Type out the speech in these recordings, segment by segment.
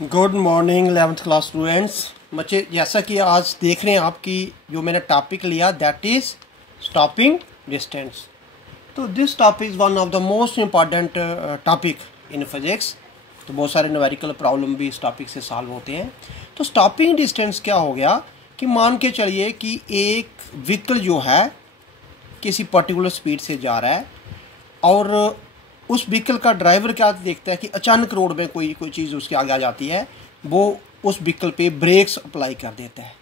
Good morning 11th class students. बच्चे, जैसा कि आज देख रहे हैं आपकी जो मैंने टॉपिक लिया दैट इज़ स्टॉपिंग डिस्टेंस। तो this topic is one of the most important topic in physics. तो बहुत सारे न्यूमेरिकल प्रॉब्लम भी इस टॉपिक से सॉल्व होते हैं। तो स्टॉपिंग डिस्टेंस क्या हो गया कि मान के चलिए कि एक व्हीकल जो है किसी पर्टिकुलर स्पीड से जा रहा है और उस व्हीकल का ड्राइवर क्या देखता है कि अचानक रोड में कोई चीज़ उसके आगे आ जाती है, वो उस व्हीकल पे ब्रेक्स अप्लाई कर देता है।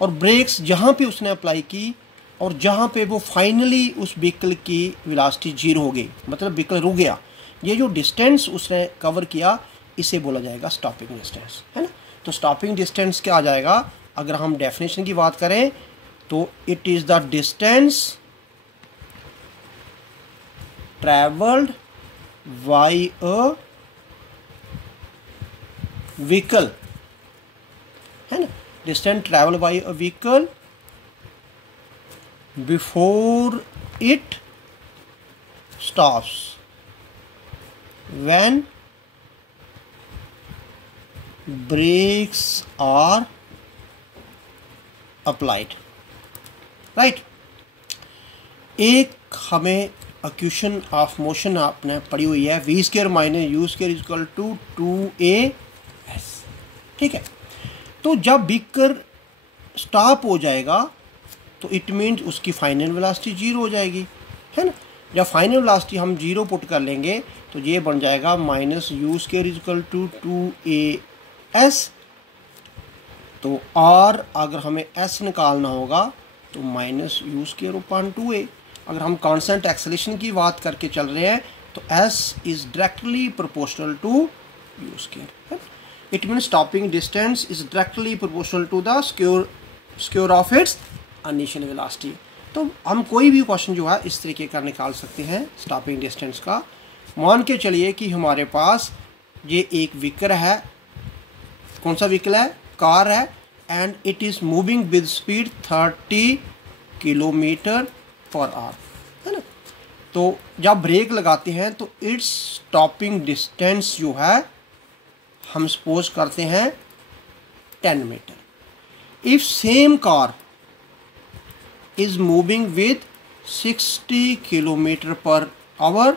और ब्रेक्स जहाँ पे उसने अप्लाई की और जहाँ पे वो फाइनली उस व्हीकल की वेलोसिटी 0 हो गई, मतलब व्हीकल रुक गया, ये जो डिस्टेंस उसने कवर किया इसे बोला जाएगा स्टॉपिंग डिस्टेंस, है ना। तो स्टॉपिंग डिस्टेंस क्या आ जाएगा, अगर हम डेफिनेशन की बात करें तो it is the distance travelled by a vehicle, है ना। distance traveled by a vehicle before it stops when brakes are applied, right। एक हमें इक्वेशन ऑफ मोशन आपने पढ़ी हुई है, v square minus u square equal to 2as, ठीक है। तो जब व्हीकल स्टॉप हो जाएगा तो इट मीन्स उसकी फाइनल वेलोसिटी 0 हो जाएगी, है ना। जब फाइनल वेलोसिटी हम 0 पुट कर लेंगे तो ये बन जाएगा minus u square equal to 2as। तो आर अगर हमें एस निकालना होगा तो minus u square upon 2a। अगर हम कांस्टेंट एक्सेलरेशन की बात करके चल रहे हैं तो s is directly proportional to u square. It mean stopping distance is directly proportional to the square of its initial velocity. तो हम कोई भी क्वेश्चन जो है इस तरीके का निकाल सकते हैं स्टॉपिंग डिस्टेंस का। मान के चलिए कि हमारे पास ये एक व्हीकल है, कौन सा व्हीकल है, कार है, and it is moving with speed 30 kilometre per our, है ना। तो जब ब्रेक लगाते हैं तो इट्स स्टॉपिंग डिस्टेंस जो है हम सपोज करते हैं 10 metre. If same car is moving with 60 kilometre per hour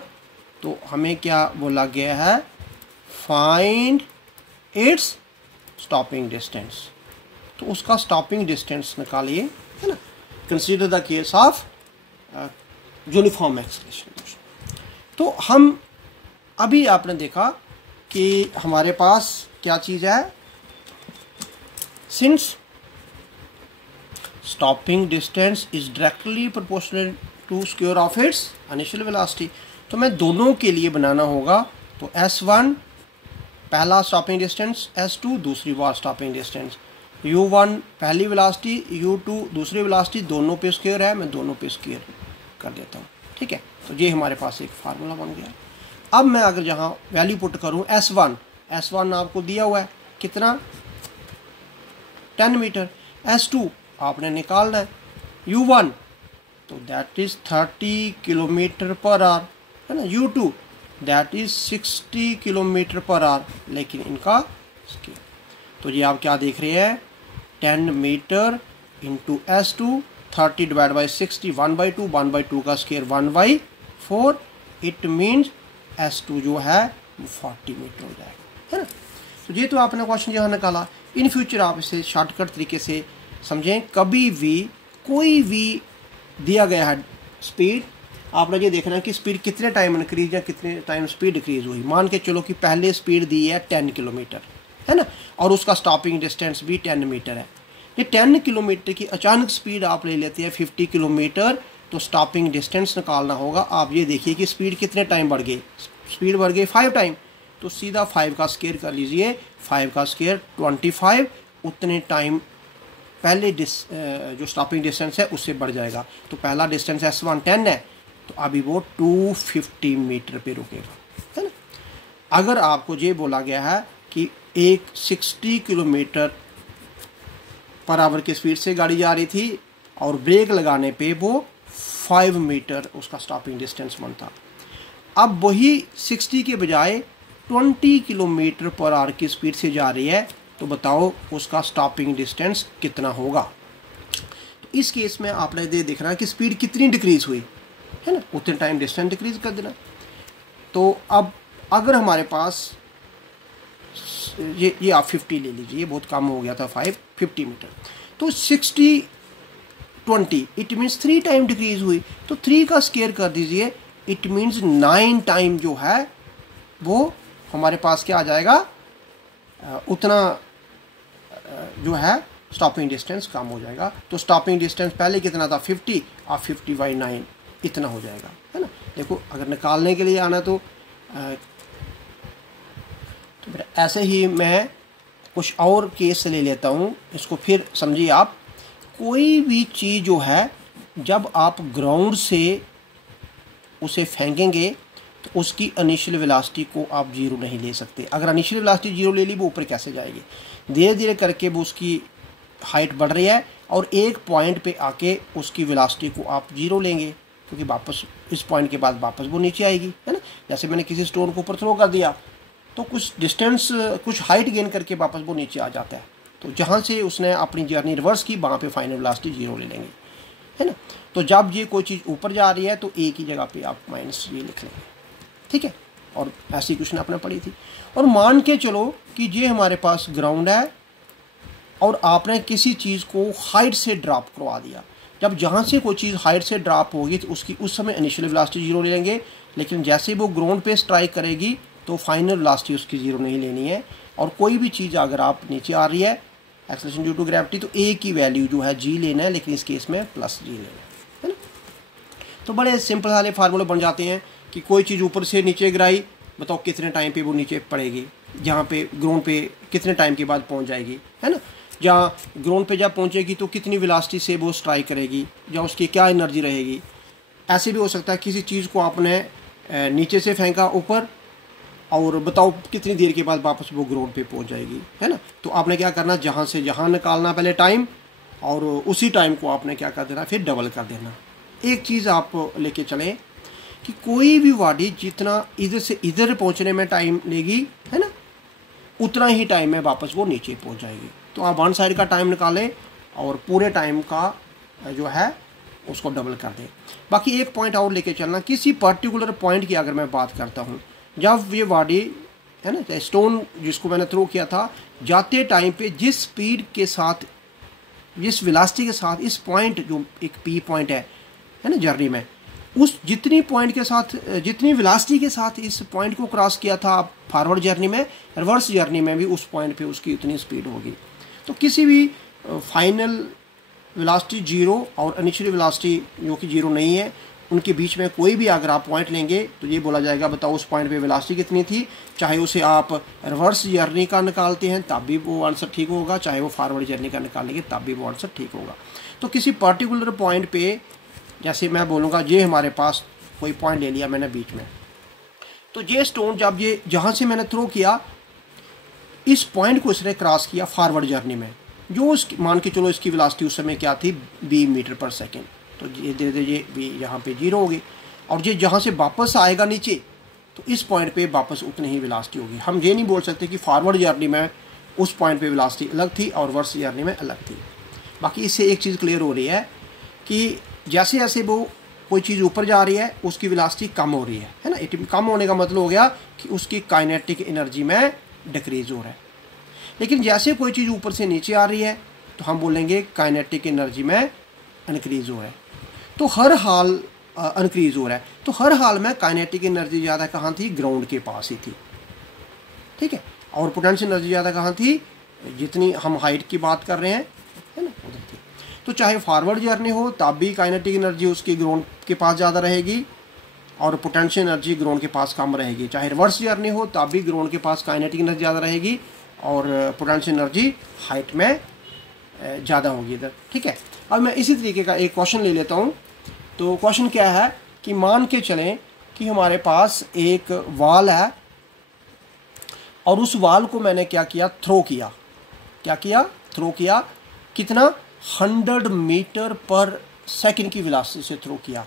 तो हमें क्या बोला गया है, फाइंड इट्स स्टॉपिंग डिस्टेंस। तो उसका स्टॉपिंग डिस्टेंस निकालिए, है ना। Consider the case of uniform acceleration. तो हम अभी आपने देखा कि हमारे पास क्या चीज़ है, since stopping distance is directly proportional to square of its initial velocity. तो मैं दोनों के लिए बनाना होगा। तो S1 पहला स्टॉपिंग डिस्टेंस, S2 दूसरी बार स्टॉपिंग डिस्टेंस, U1 पहली वेलोसिटी, U2 दूसरी वेलोसिटी, दोनों पे स्क्वायर है, मैं दोनों पे स्क्वायर कर देता हूँ, ठीक है। तो ये हमारे पास एक फार्मूला बन गया। अब मैं अगर यहाँ वैल्यू पुट करूँ S1 आपको दिया हुआ है कितना, 10 मीटर। S2 आपने निकालना है, U1 तो that is 30 kilometre per our, है ना। U2 that is 60 kilometre per our, लेकिन इनका स्क्वायर। तो ये आप क्या देख रहे हैं, 10 metre into S2, 30 divide by 60, 1/2, 1/2 का स्क्वायर 1/4। इट मीन्स S2 जो है वो 40 मीटर हो जाएगा, है ना। तो ये तो आपने क्वेश्चन यहाँ निकाला। इन फ्यूचर आप इसे शॉर्टकट तरीके से समझें। कभी भी कोई भी दिया गया है स्पीड, आपने ये देखना है कि स्पीड कितने टाइम इंक्रीज या कितने टाइम स्पीड डिक्रीज हुई। मान के चलो कि पहले स्पीड दी है 10 किलोमीटर, है ना, और उसका स्टॉपिंग डिस्टेंस भी 10 मीटर है। ये 10 किलोमीटर की अचानक स्पीड आप ले लेते हैं 50 किलोमीटर, तो स्टॉपिंग डिस्टेंस निकालना होगा। आप ये देखिए कि स्पीड कितने टाइम बढ़ गई, स्पीड बढ़ गई 5 टाइम, तो सीधा 5 का स्क्वायर कर लीजिए, 5 का स्क्वायर 25, उतने टाइम पहले जो स्टॉपिंग डिस्टेंस है उससे बढ़ जाएगा। तो पहला डिस्टेंस S1 10 है, तो अभी वो 250 मीटर पे रुकेगा, है ना। अगर आपको ये बोला गया है कि एक 60 किलोमीटर पर आवर की स्पीड से गाड़ी जा रही थी और ब्रेक लगाने पे वो 5 मीटर उसका स्टॉपिंग डिस्टेंस बनता, अब वही 60 के बजाय 20 किलोमीटर पर आवर की स्पीड से जा रही है, तो बताओ उसका स्टॉपिंग डिस्टेंस कितना होगा। तो इस केस में आपने ये देखना है कि स्पीड कितनी डिक्रीज हुई है ना, उतने टाइम डिस्टेंस डिक्रीज कर देना। तो अब अगर हमारे पास ये आप 50 ले लीजिए, ये बहुत कम हो गया था 50 मीटर, तो 60 20 इट मीन्स 3 टाइम डिक्रीज हुई, तो 3 का स्केयर कर दीजिए, इट मीन्स 9 टाइम जो है वो हमारे पास क्या आ जाएगा, उतना जो है स्टॉपिंग डिस्टेंस कम हो जाएगा। तो स्टॉपिंग डिस्टेंस पहले कितना था 50, अब 50/9 इतना हो जाएगा, है ना। देखो अगर निकालने के लिए आना तो फिर ऐसे ही मैं कुछ और केस ले लेता हूँ, इसको फिर समझिए आप। कोई भी चीज़ जो है जब आप ग्राउंड से उसे फेंकेंगे तो उसकी इनिशियल वेलोसिटी को आप जीरो नहीं ले सकते। अगर इनिशियल वेलोसिटी जीरो ले ली वो ऊपर कैसे जाएगी, धीरे धीरे करके वो उसकी हाइट बढ़ रही है और एक पॉइंट पे आके उसकी वेलोसिटी को आप जीरो लेंगे, क्योंकि वापस इस पॉइंट के बाद वापस वो नीचे आएगी, है ना। जैसे मैंने किसी स्टोन को ऊपर थ्रो कर दिया तो कुछ डिस्टेंस कुछ हाइट गेन करके वापस वो नीचे आ जाता है, तो जहाँ से उसने अपनी जर्नी रिवर्स की वहाँ पे फाइनल वेलोसिटी जीरो ले लेंगे, है ना। तो जब ये कोई चीज़ ऊपर जा रही है तो एक ही जगह पे आप माइनस ये लिख लेंगे, ठीक है। और ऐसी क्वेश्चन आपने पढ़ी थी। और मान के चलो कि ये हमारे पास ग्राउंड है और आपने किसी चीज़ को हाइट से ड्रॉप करवा दिया। जब जहाँ से कोई चीज़ हाइट से ड्रॉप होगी तो उसकी उस समय इनिशियल वेलोसिटी जीरो ले लेंगे, लेकिन जैसे वो ग्राउंड पे स्ट्राइक करेगी तो फाइनल वेलोसिटी उसकी जीरो नहीं लेनी है। और कोई भी चीज़ अगर आप नीचे आ रही है एक्सेलरेशन ड्यू टू ग्रेविटी तो ए की वैल्यू जो है जी लेना है, लेकिन इस केस में प्लस जी लेना है ना। तो बड़े सिंपल वाले फार्मूले बन जाते हैं कि कोई चीज़ ऊपर से नीचे गिराई, बताओ कितने टाइम पे वो नीचे पड़ेगी, जहाँ पे ग्राउंड पे कितने टाइम के बाद पहुँच जाएगी, है ना। जहाँ ग्राउंड पे जब पहुँचेगी तो कितनी वेलोसिटी से वो स्ट्राइक करेगी, या उसकी क्या एनर्जी रहेगी। ऐसे भी हो सकता है किसी चीज़ को आपने नीचे से फेंका ऊपर और बताओ कितनी देर के बाद वापस वो ग्राउंड पे पहुंच जाएगी, है ना। तो आपने क्या करना, जहाँ से जहाँ निकालना पहले टाइम, और उसी टाइम को आपने क्या कर देना फिर डबल कर देना। एक चीज़ आप लेके चलें कि कोई भी बॉडी जितना इधर से इधर पहुंचने में टाइम लेगी, है ना, उतना ही टाइम में वापस वो नीचे पहुंच जाएगी। तो आप वन साइड का टाइम निकालें और पूरे टाइम का जो है उसको डबल कर दें। बाकी एक पॉइंट और लेके चलना, किसी पर्टिकुलर पॉइंट की अगर मैं बात करता हूँ, जब ये बॉडी है ना स्टोन जिसको मैंने थ्रो किया था, जाते टाइम पे जिस स्पीड के साथ, जिस वेलोसिटी के साथ इस पॉइंट जो एक पी पॉइंट है ना जर्नी में, उस जितनी पॉइंट के साथ, जितनी वेलोसिटी के साथ इस पॉइंट को क्रॉस किया था फॉरवर्ड जर्नी में, रिवर्स जर्नी में भी उस पॉइंट पे उसकी उतनी स्पीड होगी। तो किसी भी फाइनल वेलोसिटी जीरो और इनिशियल वेलोसिटी जो कि जीरो नहीं है, उनके बीच में कोई भी अगर आप पॉइंट लेंगे तो ये बोला जाएगा बताओ उस पॉइंट पे वेलोसिटी कितनी थी। चाहे उसे आप रिवर्स जर्नी का निकालते हैं तब भी वो आंसर ठीक होगा, चाहे वो फॉरवर्ड जर्नी का निकालेंगे तब भी वो आंसर ठीक होगा। तो किसी पर्टिकुलर पॉइंट पे, जैसे मैं बोलूँगा ये हमारे पास कोई पॉइंट ले लिया मैंने बीच में, तो ये स्टोन जब ये जहाँ से मैंने थ्रो किया इस पॉइंट को इसने क्रॉस किया फॉरवर्ड जर्नी में, जो मान के चलो इसकी वेलोसिटी उस समय क्या थी 20 मीटर पर सेकेंड, तो ये धीरे धीरे ये भी यहाँ पे जीरो होगी। और ये जहाँ से वापस आएगा नीचे तो इस पॉइंट पे वापस उतनी ही वेलोसिटी होगी। हम ये नहीं बोल सकते कि फॉरवर्ड जर्नी में उस पॉइंट पे वेलोसिटी अलग थी और रिवर्स जर्नी में अलग थी। बाकी इससे एक चीज़ क्लियर हो रही है कि जैसे जैसे वो कोई चीज़ ऊपर जा रही है उसकी वेलोसिटी कम हो रही है ना। इट कम होने का मतलब हो गया कि उसकी काइनेटिक एनर्जी में डिक्रीज हो रहा है। लेकिन जैसे कोई चीज़ ऊपर से नीचे आ रही है तो हम बोलेंगे काइनेटिक एनर्जी में इनक्रीज हो रहा है। तो हर हाल इनक्रीज हो रहा है, तो हर हाल में काइनेटिक एनर्जी ज़्यादा कहाँ थी, ग्राउंड के पास ही थी, ठीक है। और पोटेंशियल एनर्जी ज़्यादा कहाँ थी, जितनी हम हाइट की बात कर रहे हैं, है ना, उधर थी। तो चाहे फॉरवर्ड जर्नी हो तब भी काइनेटिक एनर्जी उसकी ग्राउंड के पास ज़्यादा रहेगी और पोटेंशियल एनर्जी ग्राउंड के पास कम रहेगी। चाहे रिवर्स जर्नी हो तब भी ग्राउंड के पास काइनेटिक एनर्जी ज़्यादा रहेगी और पोटेंशियल एनर्जी हाइट में ज़्यादा होगी इधर, ठीक है। अब मैं इसी तरीके का एक क्वेश्चन ले लेता हूँ। तो क्वेश्चन क्या है कि मान के चलें कि हमारे पास एक वाल है और उस वाल को मैंने क्या किया, थ्रो किया। क्या किया, थ्रो किया। कितना, 100 मीटर पर सेकंड की वेलोसिटी से थ्रो किया,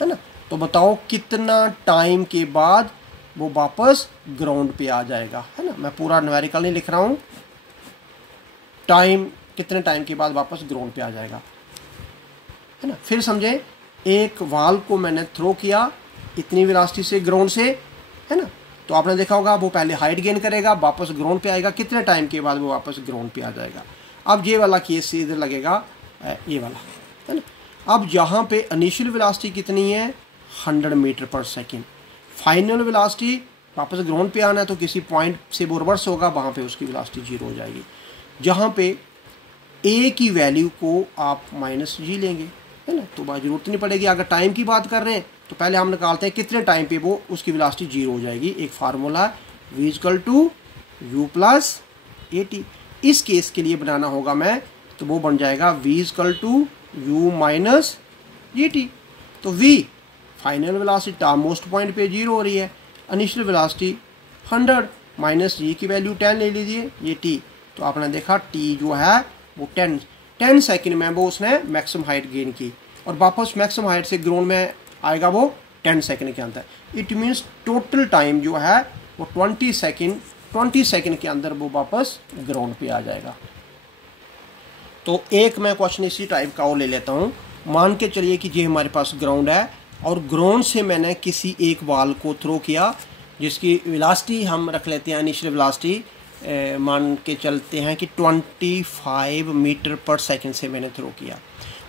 है ना। तो बताओ कितना टाइम के बाद वो वापस ग्राउंड पे आ जाएगा, है ना। मैं पूरा न्यूमेरिकल नहीं लिख रहा हूँ, टाइम कितने टाइम के बाद वापस ग्राउंड पे आ जाएगा, है ना। फिर समझे, एक वाल को मैंने थ्रो किया इतनी वेलोसिटी से ग्राउंड से, है ना, तो आपने देखा होगा वो पहले हाइट गेन करेगा, वापस ग्राउंड पे आएगा, कितने टाइम के बाद वो वापस ग्राउंड पे आ जाएगा। अब ये वाला केस इधर लगेगा, ये वाला, है ना। अब यहाँ पे इनिशियल वेलोसिटी कितनी है, 100 मीटर पर सेकेंड। फाइनल वेलोसिटी वापस ग्राउंड पे आना है तो किसी पॉइंट से वो रिवर्स होगा, वहाँ पे उसकी वेलोसिटी 0 हो जाएगी। जहाँ पे ए की वैल्यू को आप -g लेंगे, है ना, तो बात जरूरत नहीं पड़ेगी। अगर टाइम की बात कर रहे हैं तो पहले हम निकालते हैं कितने टाइम पे वो उसकी वेलोसिटी 0 हो जाएगी। एक फार्मूला v = u + at। इस केस के लिए बनाना होगा मैं, तो वो बन जाएगा v = u - gt। तो v final velocity top most point पे 0 हो रही है, इनिशियल वेलोसिटी 100 माइनस g की वैल्यू 10 ले लीजिए, ये t। तो आपने देखा t जो है वो 10 सेकंड में वो उसने मैक्सिमम हाइट गेन की, और वापस मैक्सिमम हाइट से ग्राउंड में आएगा वो 10 सेकंड के अंदर। इट मीन्स टोटल टाइम जो है वो 20 सेकंड के अंदर वो वापस ग्राउंड पे आ जाएगा। तो एक मैं क्वेश्चन इसी टाइप का और ले लेता हूँ। मान के चलिए कि ये हमारे पास ग्राउंड है, और ग्राउंड से मैंने किसी एक वाल को थ्रो किया जिसकी वेलोसिटी हम रख लेते हैं, इनिशियल वेलोसिटी मान के चलते हैं कि 25 मीटर पर सेकंड से मैंने थ्रो किया,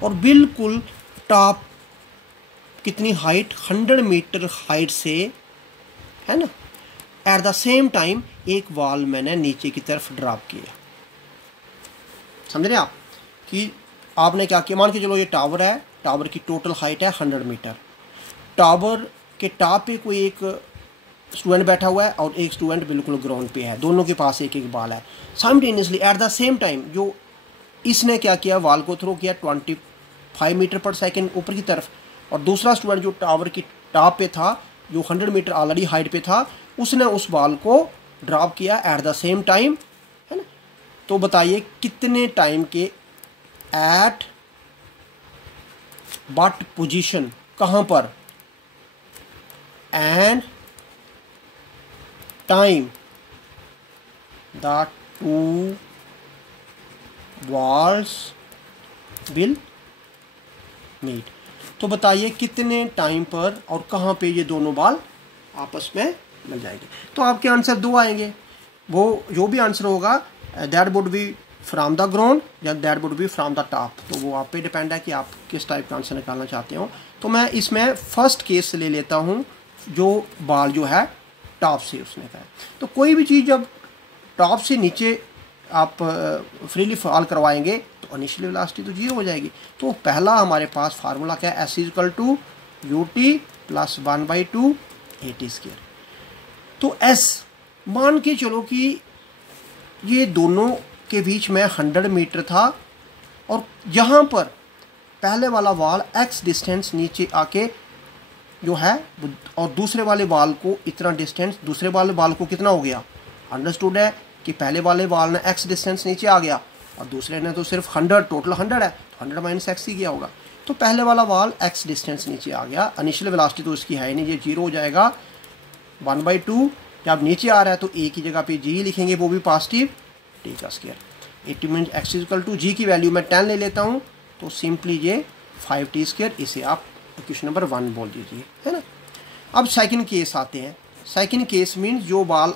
और बिल्कुल टॉप कितनी हाइट, 100 मीटर हाइट से, है ना। एट द सेम टाइम एक वॉल मैंने नीचे की तरफ ड्रॉप किया। समझ रहे आप कि आपने क्या किया। मान के चलो ये टावर है, टावर की टोटल हाइट है 100 मीटर। टावर के टॉप पे कोई एक स्टूडेंट बैठा हुआ है और एक स्टूडेंट बिल्कुल ग्राउंड पे है, दोनों के पास एक एक बॉल है। Simultaneously at the same time जो इसने क्या किया, वॉल को थ्रो किया 25 मीटर पर सेकंड ऊपर की तरफ, और दूसरा स्टूडेंट जो टावर की टॉप पे था, जो 100 मीटर ऑलरेडी हाइट पे था, उसने उस बॉल को ड्रॉप किया एट द सेम टाइम, है ना। तो बताइए कितने टाइम के, एट व्हाट पोजीशन, कहाँ पर, and time the two walls will meet. तो बताइए कितने टाइम पर और कहाँ पे ये दोनों बॉल आपस में मिल जाएंगे। तो आपके आंसर 2 आएंगे। वो जो भी आंसर होगा that would be from the ground या that would be from the top. तो वो आप पे डिपेंड है कि आप किस टाइप का आंसर निकालना चाहते हो। तो मैं इसमें फर्स्ट केस से ले लेता हूँ, जो बॉल जो है टॉप से उसने कहा। तो कोई भी चीज़ जब टॉप से नीचे आप फ्रीली फॉल करवाएंगे तो इनिशियल वेलोसिटी तो 0 हो जाएगी। तो पहला हमारे पास फार्मूला क्या है, s = ut + 1/2 at²। तो s मान के चलो कि ये दोनों के बीच में 100 मीटर था, और यहाँ पर पहले वाला वाल x डिस्टेंस नीचे आके जो है, और दूसरे वाले वाल को इतना डिस्टेंस, दूसरे वाले वाल को कितना हो गया, अंडरस्टूड है कि पहले वाले वाल ने x डिस्टेंस नीचे आ गया और दूसरे ने तो सिर्फ 100, टोटल 100 है, तो 100 - x ही गया होगा। तो पहले वाला वाल x डिस्टेंस नीचे आ गया, इनिशियल वेलोसिटी तो इसकी है नहीं, ये 0 हो जाएगा। 1/2 जब नीचे आ रहा है तो a की जगह पे g लिखेंगे, वो भी positive, t²। It mean x = g की वैल्यू मैं 10 ले लेता हूँ, तो सिंपली ये 5t², इसे आप क्वेश्चन नंबर 1 बोल दीजिए, है ना। अब सेकंड केस आते हैं। सेकंड केस मीन्स जो बॉल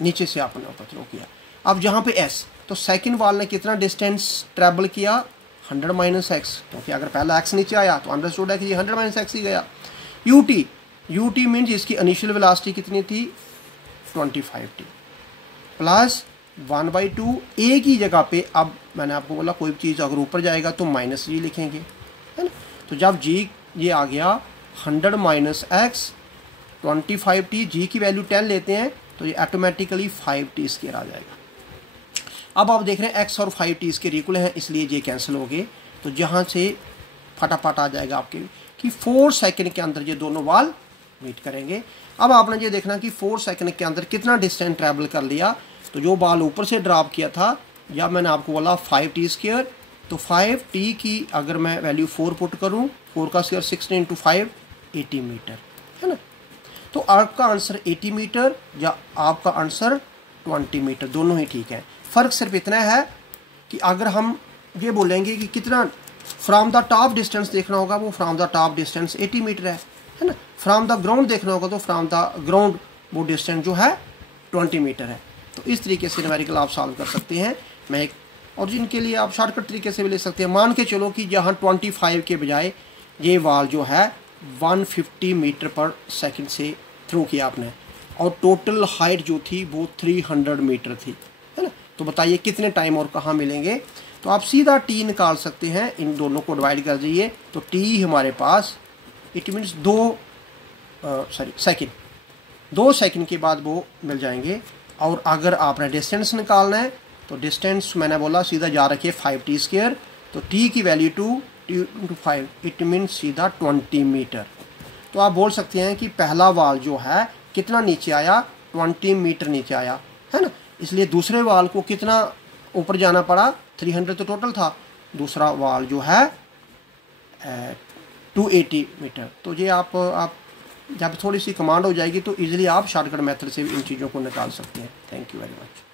नीचे से आपने ऊपर थ्रो किया। अब जहाँ पे s, तो सेकंड बॉल ने कितना डिस्टेंस ट्रैवल किया, 100 - x, क्योंकि अगर पहला x नीचे आया तो अंडरस्टूड है कि ये 100 - x ही गया। ut मीन्स इसकी इनिशियल वेलोसिटी कितनी थी, 25t + 1/2 a की जगह पे, अब मैंने आपको बोला कोई चीज़ अगर ऊपर जाएगा तो -g लिखेंगे, है ना। तो जब g ये आ गया 100 - x 25t, g की वैल्यू 10 लेते हैं तो ये ऑटोमेटिकली 5t² आ जाएगा। अब आप देख रहे हैं x और 5t² इक्वल हैं, इसलिए ये कैंसिल हो गए। तो जहाँ से फटाफट आ जाएगा आपके कि 4 सेकंड के अंदर ये दोनों वाल मीट करेंगे। अब आपने ये देखना कि 4 सेकंड के अंदर कितना डिस्टेंस ट्रैवल कर लिया। तो जो बॉल ऊपर से ड्रॉप किया था, या मैंने आपको बोला 5t², तो 5t की अगर मैं वैल्यू 4 पुट करूँ, 4 का स्क्वायर 16 × 5 80 मीटर, है ना। तो आपका आंसर 80 मीटर या आपका आंसर 20 मीटर, दोनों ही ठीक है। फ़र्क सिर्फ इतना है कि अगर हम ये बोलेंगे कि कितना फ्रॉम द टॉप डिस्टेंस देखना होगा, वो from the top distance 80 metre है ना। फ्रॉम द ग्राउंड देखना होगा तो फ्रॉम द ग्राउंड वो डिस्टेंस जो है 20 मीटर है। तो इस तरीके से न्यूमेरिकल आप सॉल्व कर सकते हैं। मैं एक और जिनके लिए आप शॉर्टकट तरीके से भी ले सकते हैं। मान के चलो कि जहाँ 25 के बजाय ये वाल जो है 150 मीटर पर सेकंड से थ्रो किया आपने, और टोटल हाइट जो थी वो 300 मीटर थी, है ना। तो बताइए कितने टाइम और कहाँ मिलेंगे। तो आप सीधा टी निकाल सकते हैं, इन दोनों को डिवाइड कर दीजिए। तो टी हमारे पास इट मीन्स 2 सेकंड के बाद वो मिल जाएंगे। और अगर आपने डिस्टेंस निकालना है तो डिस्टेंस मैंने बोला सीधा जा रखिए 5t²। तो t की वैल्यू 2 × 5 इट मीन्स सीधा 20 मीटर। तो आप बोल सकते हैं कि पहला वाल जो है कितना नीचे आया, 20 मीटर नीचे आया, है ना। इसलिए दूसरे वाल को कितना ऊपर जाना पड़ा, 300 तो टोटल था, दूसरा वाल जो है 280 मीटर। तो ये आप जब थोड़ी सी कमांड हो जाएगी तो इजीली आप शॉर्टकट मेथड से इन चीज़ों को निकाल सकते हैं। Thank you very much.